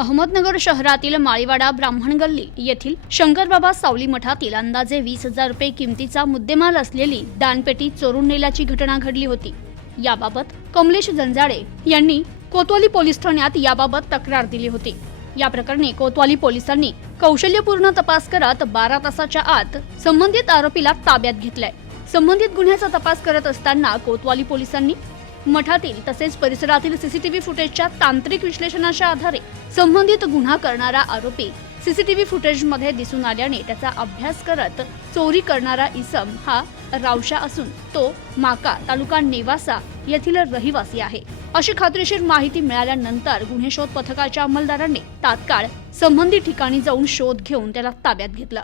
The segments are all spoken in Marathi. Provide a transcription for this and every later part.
अहमदनगर शहरातील माळीवाडा ब्राह्मण गल्ली येथील शंकरबाबा सावली मठातील अंदाजे वीस हजार रुपये किमतीचा मुद्देमाल असलेली दानपेटी चोरून नेल्याची घटना घडली होती. याबाबत कमलेश जंजाळे यांनी कोतवाली पोलीस ठाण्यात याबाबत तक्रार दिली होती. या प्रकरणी कोतवाली पोलिसांनी कौशल्यपूर्ण तपास करत बारा तासाच्या आत संबंधित आरोपीला ताब्यात घेतलाय. संबंधित गुन्ह्याचा तपास करत असताना कोतवाली पोलिसांनी मठातील तसेच परिसरातील सीसीटीव्ही फुटेजच्या तांत्रिक विश्लेषणाच्या आधारे संबंधित गुन्हा करणारा आरोपी सीसीटीव्ही फुटेजमध्ये दिसून आल्याने त्याचा अभ्यास करत चोरी करणारा इसम हा रावशा असून तो माका तालुका नेवासा येथील रहिवासी आहे. अशी खात्रीशीर माहिती मिळाल्यानंतर गुन्हे शोध पथकाच्या अंमलदारांनी तात्काळ संबंधित ठिकाणी जाऊन शोध घेऊन त्याला ताब्यात घेतला.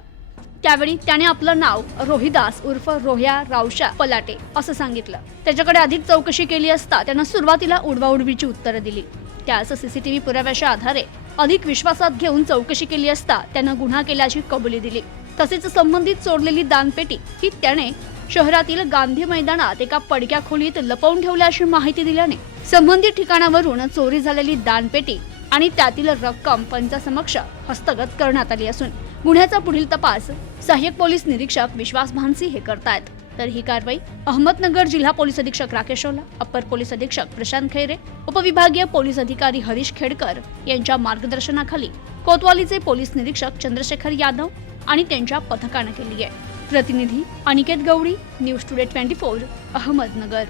त्यावेळी त्याने आपलं नाव रोहिदास उर्फ रोह्या रावशा पलाटे असं सांगितलं. त्याच्याकडे अधिक चौकशी केली असता त्यानं सुरुवातीला उडवाउडवीची उत्तरं दिली. त्यास सीसीटीव्ही पुराव्याच्या आधारे अधिक विश्वासात घेऊन चौकशी केली असता त्यानं गुन्हा केल्याची कबुली दिली. तसेच संबंधित चोरलेली दानपेटी ही त्याने शहरातील गांधी मैदानात एका पडक्या खोलीत लपवून ठेवल्याची माहिती दिल्याने संबंधित ठिकाणावरून चोरी झालेली दानपेटी आणि त्यातील रक्कम पंचासमक्ष हस्तगत करण्यात आली असून गुन्ह्याचा पुढील तपास सहाय्यक पोलीस निरीक्षक विश्वास भानसी हे करतायत. तर ही कारवाई अहमदनगर जिल्हा पोलीस अधीक्षक राकेश ओला अप्पर पोलीस अधीक्षक प्रशांत खैरे उपविभागीय पोलीस अधिकारी हरीश खेडकर यांच्या मार्गदर्शनाखाली कोतवालीचे पोलीस निरीक्षक चंद्रशेखर यादव आणि त्यांच्या पथकानं केली आहे. प्रतिनिधी Aniket Gawali news today twenty four Ahmednagar.